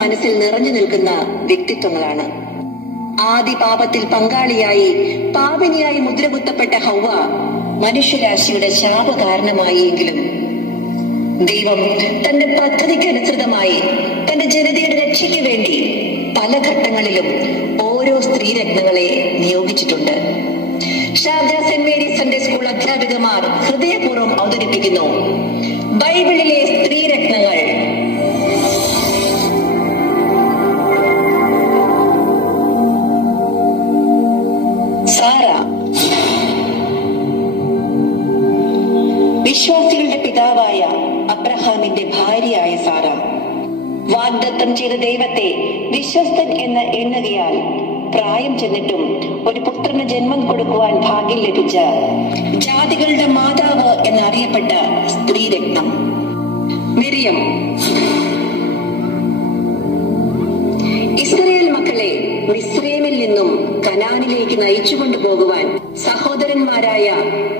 മനസ്സിൽ നിറഞ്ഞു നിൽക്കുന്ന വ്യക്തിത്വങ്ങളാണ്. ആദി പാപത്തിൽ പങ്കാളിയായി പാപിനിയായി മുദ്രകുത്തപ്പെട്ട ഹൗവ മനുഷ്യരാശിയുടെ ശാപ കാരണമായി എങ്കിലും ദൈവം തന്റെ പദ്ധതിക്കനുസൃതമായി തന്റെ ജനതയുടെ രക്ഷയ്ക്ക് വേണ്ടി പല ഘട്ടങ്ങളിലും ഓരോ സ്ത്രീരത്നങ്ങളെ നിയോഗിച്ചിട്ടുണ്ട്. Sharjah Saint Mary's Sunday school അധ്യാപികമാർ ഹൃദയപൂർവ്വം അവതരിപ്പിക്കുന്നു ബൈബിളിലെ സ്ത്രീരത്നങ്ങൾ. സാറ, വിശ്വാസികളുടെ പിതാവായ അബ്രഹാമിന്റെ ഭാര്യയായ സാറ, വാഗ്ദത്തം ചെയ്ത ദൈവത്തെ വിശ്വസ്തൻ എന്ന് എണ്ണുകയാൽ പ്രായം ചെന്നിട്ടും ഒരു പുത്രന് ജന്മം കൊടുക്കുവാൻ ഭാഗ്യം ലഭിച്ച ജാതികളുടെ മാതാവ് എന്നറിയപ്പെട്ട സ്ത്രീരത്നം മിരിയം. ഇസ്രായേൽ മക്കളെ മിസ്രൈമിൽ നിന്നും കനാനിലേക്ക് നയിച്ചുകൊണ്ടു പോകുവാൻ സഹോദരന്മാരായ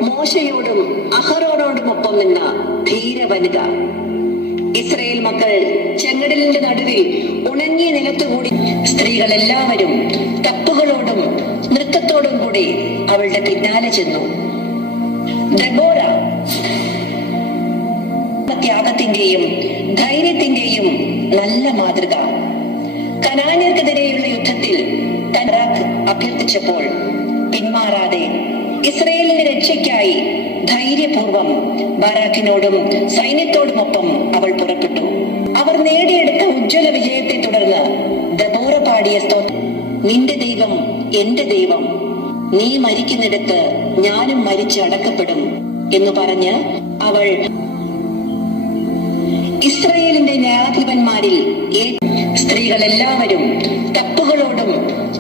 മോശയോടും അഹറോനോടുമൊപ്പം നിന്ന ധീര വനിത. ഇസ്രായേൽ മക്കൾ ചെങ്കടലിന്റെ നടുവിൽ ഉണങ്ങിയ നിലത്തുകൂടി സ്ത്രീകൾ എല്ലാവരും തപ്പുകളോടും നൃത്തത്തോടും കൂടി അവളുടെ പിന്നാലെ ചെന്നു. ദെബോര ത്യാഗത്തിന്റെയും ധൈര്യത്തിന്റെയും നല്ല മാതൃക. കനാന്യർക്കെതിരെയുള്ള യുദ്ധത്തിൽ തൻറാഖ് അഭ്യർത്ഥിച്ചപ്പോൾ പിന്മാറാതെ ഇസ്രായേലിന്റെ രക്ഷയ്ക്കായി ധൈര്യപൂർവം ബാരാക്കിനോടും സൈന്യത്തോടുമൊപ്പം അവൾ പുറപ്പെട്ടു. അവർ നേടിയെടുത്ത ഉജ്ജ്വല വിജയത്തെ തുടർന്ന് ദബോറ പാടിയ സ്തോത്രം, നിന്റെ ദൈവം എന്റെ ദൈവം, നീ മരിക്കുന്നിടത്ത് ഞാനും മരിച്ച് അടക്കപ്പെടും എന്ന് പറഞ്ഞ് അവൾ ഇസ്രായേലിന്റെ ന്യായാധിപന്മാരിൽ സ്ത്രീകൾ എല്ലാവരും തപ്പുകളോടും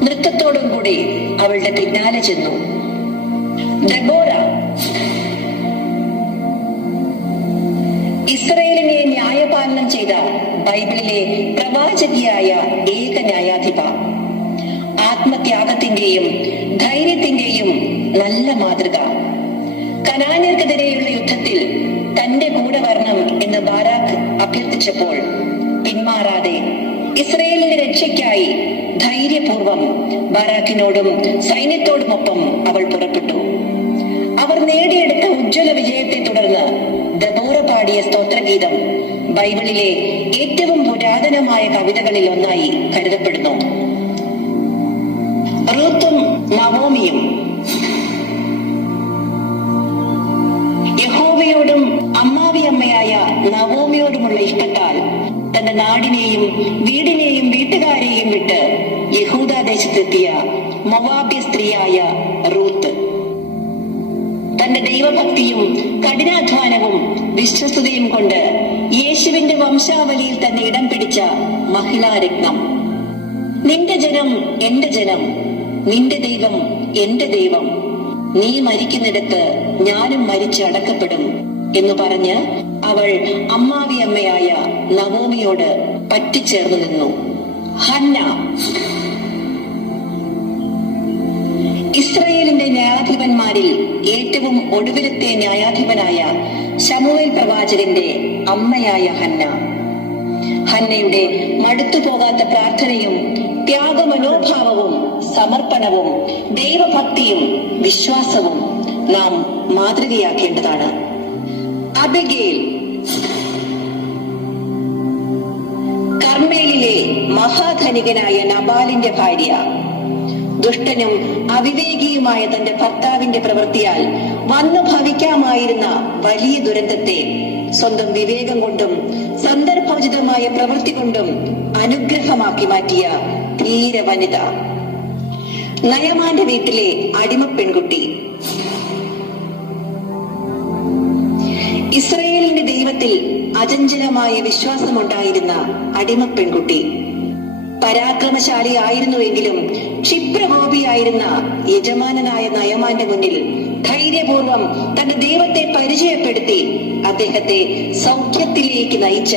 നൃത്തത്തോടും കൂടി അവളുടെ പിന്നാലെ ചെന്നു. ദെബോര ഇസ്രായേലിനെ ന്യായപാലനം ചെയ്ത ബൈബിളിലെ പ്രവാചകിയായ ഏക ന്യായാധിപ. ആത്മത്യാഗത്തിന്റെയും ധൈര്യത്തിന്റെയും നല്ല മാതൃക. കനാന്യർക്കെതിരെയുള്ള യുദ്ധത്തിൽ തന്റെ കൂടെ വരണം എന്ന് ബാരാക്ക് അഭ്യർത്ഥിച്ചപ്പോൾ പിന്മാറാതെ ഇസ്രായേലിന്റെ രക്ഷയ്ക്കായി ധൈര്യപൂർവം ബാരാക്കിനോടും സൈന്യത്തോടുമൊപ്പം അവൾ പുറപ്പെട്ടു. അവർ നേടിയെടുത്ത ഉജ്ജ്വല വിജയത്തെ തുടർന്ന് ദബോറ പാടിയ സ്തോത്രഗീതം ബൈബിളിലെ ഏറ്റവും പുരാതനമായ കവിതകളിൽ ഒന്നായി കരുതപ്പെടുന്നു. റൂത്തും നവോമിയും. യഹോവയോടും അമ്മാവിയമ്മയായ നവോമിയോടുമുള്ള ഇഷ്ടത്താൽ തന്റെ നാടിനെയും വീടിനെയും വീട്ടുകാരെയും വിട്ട് യഹൂദാദേശത്തെത്തിയ മൊവാബ്യ സ്ത്രീയായ റൂത്ത് തന്റെ ദൈവഭക്തിയും കഠിനാധ്വാനവും വിശ്വസ്തയും കൊണ്ട് യേശുവിന്റെ വംശാവലിയിൽ തന്നെ ഇടം പിടിച്ച മഹിളാരത്നം. നിന്റെ ജനം എന്റെ ജനം, നിന്റെ ദൈവം എന്റെ ദൈവം, നീ മരിക്കുന്നിടത്ത് ഞാനും മരിച്ച് അടക്കപ്പെടും എന്ന് പറഞ്ഞ് അവൾ അമ്മാവിയമ്മയായ നവോമിയോട് പറ്റിച്ചേർന്നു നിന്നു. ഹന്ന ഇസ്രായേലിന്റെ ന്യായാധിപന്മാരിൽ ഏറ്റവും ഒടുവിലത്തെ ന്യായാധിപനായ ശമൂവേൽ പ്രവാചകന്റെ അമ്മയായ ഹന്ന. ഹന്നയുടെ മടുത്തുപോകാത്ത പ്രാർത്ഥനയും ത്യാഗമനോഭാവവും സമർപ്പണവും ദൈവഭക്തിയും വിശ്വാസവും നാം മാതൃകയാക്കേണ്ടതാണ്. അബിഗയിൽ കർമ്മേലിലെ മഹാധനികനായ നബാലിന്റെ ഭാര്യ. ദുഷ്ടനും അവിവേകിയുമായ തന്റെ ഭർത്താവിന്റെ പ്രവൃത്തിയാൽ വന്നു ഭവിക്കാമായിരുന്ന വലിയ ദുരന്തത്തെ സ്വന്തം വിവേകം കൊണ്ടും സന്ദർഭോചിതമായ പ്രവൃത്തി കൊണ്ടും അനുഗ്രഹമാക്കി മാറ്റിയ ധീര വനിത. നയമാന്റെ വീട്ടിലെ അടിമ പെൺകുട്ടി. ഇസ്രായേലിന്റെ ദൈവത്തിൽ അചഞ്ചലമായ വിശ്വാസമുണ്ടായിരുന്ന അടിമ പെൺകുട്ടി. പരാക്രമശാലി ആയിരുന്നുവെങ്കിലും ക്ഷിപ്രകോപിയായിരുന്ന യജമാനനായ നയമാന്റെ മുന്നിൽ ധൈര്യപൂർവം തന്റെ ദൈവത്തെ പരിചയപ്പെടുത്തി അദ്ദേഹത്തെ സൗഖ്യത്തിലേക്ക് നയിച്ച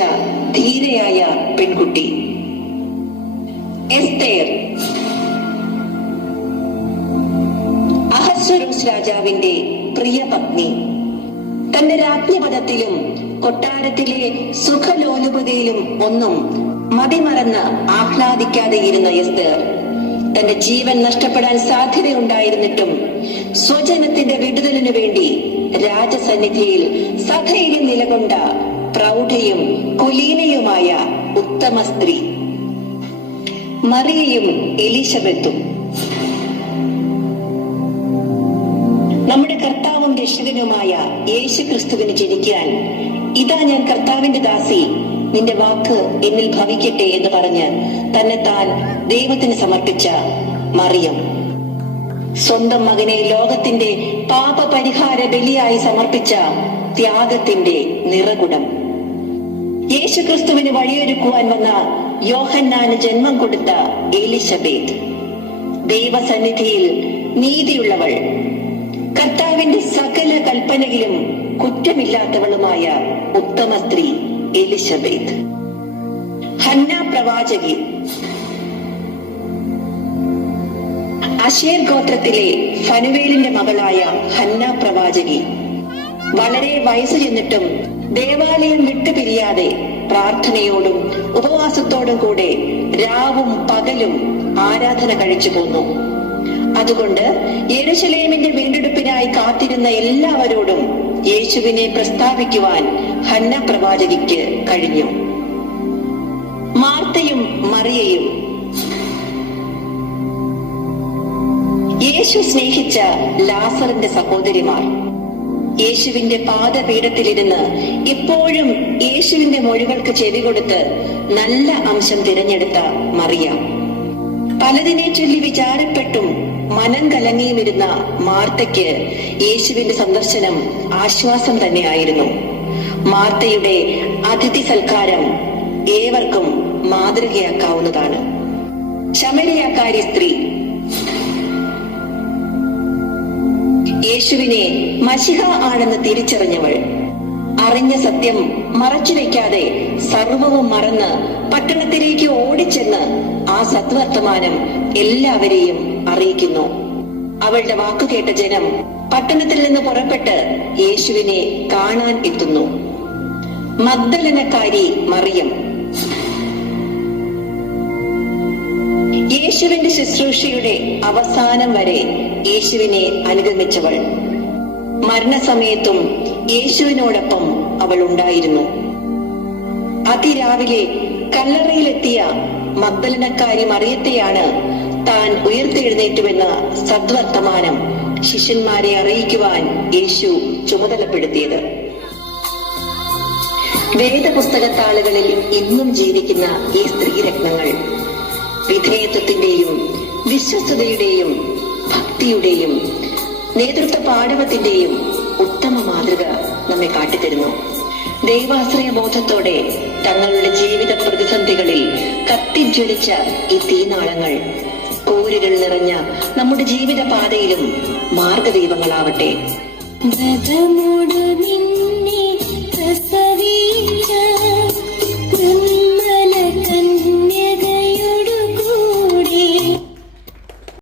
ധീരയായ പെൺകുട്ടി. എസ്തേർ അഹസ്വരോസ് രാജാവിന്റെ പ്രിയ പത്നി. തന്റെ രാജ്ഞപദത്തിലും കൊട്ടാരത്തിലെ സുഖലോലുപതയിലും ഒന്നും മതിമറന്ന് ആഹ്ലാദിക്കാതെ ഇരുന്ന എസ്തേർ തന്റെ ജീവൻ നഷ്ടപ്പെടാൻ സാധ്യതയുണ്ടായിരുന്നിട്ടും സ്വജനത്തിന്റെ വിടുതലിനു വേണ്ടി രാജസന്നിധിയിൽ സധൈര്യം നിലകൊണ്ട പ്രൗഢയും കുലീനയുമായ ഉത്തമ സ്ത്രീ മറിയയും എലിശബത്തും. നമ്മുടെ കർത്താവും രക്ഷകനുമായ യേശു ക്രിസ്തുവിന് ജനിക്കാൻ ഇതാ ഞാൻ കർത്താവിന്റെ ദാസി, നിന്റെ വാക്ക് എന്നിൽ ഭവിക്കട്ടെ എന്ന് പറഞ്ഞ് തന്നെത്താൻ ദൈവത്തിന് സമർപ്പിച്ച മറിയം, സ്വന്തം മകനെ ലോകത്തിന്റെ പാപപരിഹാര ബലിയായി സമർപ്പിച്ച ത്യാഗത്തിന്റെ നിറകുടം, യേശുക്രിസ്തുവിന് വഴിയൊരുക്കുവാൻ വന്ന യോഹന്നാന് ജന്മം കൊടുത്ത എലിശബേത്ത്, ദൈവസന്നിധിയിൽ നീതിയുള്ളവൾ, കർത്താവിന്റെ സകല കൽപ്പനയിലും കുറ്റമില്ലാത്തവളുമായ ഉത്തമ സ്ത്രീ എലിശബേത്ത്, ഹന്ന പ്രവാചകി, അശേർ ഗോത്രത്തിലെ ഫനുവേലിന്റെ മകളായ ഹന്ന പ്രവാചകി, വളരെ വയസ്സ് ചെന്നിട്ടും ദേവാലയം വിട്ടുപിരിയാതെ പ്രാർത്ഥനയോടും ഉപവാസത്തോടും കൂടെ രാവും പകലും ആരാധന കഴിച്ചു പോന്നു. അതുകൊണ്ട് യെരൂശലേമിന്റെ വീണ്ടെടുപ്പിനായി കാത്തിരുന്ന എല്ലാവരോടും യേശുവിനെ പ്രസ്താവിക്കുവാൻ ഹന്ന പ്രവാചകിക്ക് കഴിഞ്ഞു. മാർത്തയും മറിയയും യേശു സ്നേഹിച്ച ലാസറിന്റെ സഹോദരിമാർ, യേശുവിന്റെ പാദപീഠത്തിലിരുന്ന് ഇപ്പോഴും യേശുവിന്റെ മൊഴികൾക്ക് ചെവി കൊടുത്ത് നല്ല അംശം തിരഞ്ഞെടുത്ത മറിയ, പലതിനെ ചൊല്ലി വിചാരപ്പെട്ടും മനം കലങ്ങിയുമിരുന്ന മാർത്തയ്ക്ക് യേശുവിന്റെ സന്ദർശനം ആശ്വാസം തന്നെയായിരുന്നു. മാർത്തയുടെ അതിഥി സൽക്കാരം ഏവർക്കും മാതൃകയാക്കാവുന്നതാണ്. ശമരിയാക്കാരി സ്ത്രീ, യേശുവിനെ മശിഹ ആണെന്ന് തിരിച്ചറിഞ്ഞവൾ, അറിഞ്ഞ സത്യം മറച്ചുവെക്കാതെ സർവവും മറന്ന് പട്ടണത്തിലേക്ക് ഓടിച്ചെന്ന് ആ സദ്വർത്തമാനം എല്ലാവരെയും അറിയിക്കുന്നു. അവളുടെ വാക്കുകേട്ട ജനം പട്ടണത്തിൽ നിന്ന് പുറപ്പെട്ട് യേശുവിനെ കാണാൻ എത്തുന്നു. മഗ്ദലനക്കാരി മറിയം, യേശുവിന്റെ ശുശ്രൂഷയുടെ അവസാനം വരെ യേശുവിനെ അനുഗമിച്ചവൾ, മരണസമയത്തും യേശുവിനോടൊപ്പം അവൾ ഉണ്ടായിരുന്നു. അതിരാവിലെ കല്ലറയിലെത്തിയ മഗ്ദലനക്കാരി മറിയത്തെയാണ് താൻ ഉയർത്തെഴുന്നേറ്റുവെന്ന സദ്വർത്തമാനം ശിഷ്യന്മാരെ അറിയിക്കുവാൻ യേശു ചുമതലപ്പെടുത്തിയത്. വേദപുസ്തകത്താളുകളിൽ ഇന്നും ജീവിക്കുന്ന ഈ സ്ത്രീരത്നങ്ങൾ വിധേയത്വത്തിന്റെയും വിശ്വസ്തതയുടെയും ഭക്തിയുടെയും നേതൃത്വ പാടവത്തിന്റെയും ഉത്തമ മാതൃക നമ്മെ കാട്ടിത്തരുന്നു. ദൈവാശ്രയ ബോധത്തോടെ തങ്ങളുടെ ജീവിത പ്രതിസന്ധികളിൽ കത്തിജ്വലിച്ച ഈ തീനാളങ്ങൾ പോരുകൾ നിറഞ്ഞ നമ്മുടെ ജീവിത പാതയിലും മാർഗദീപങ്ങളാവട്ടെ.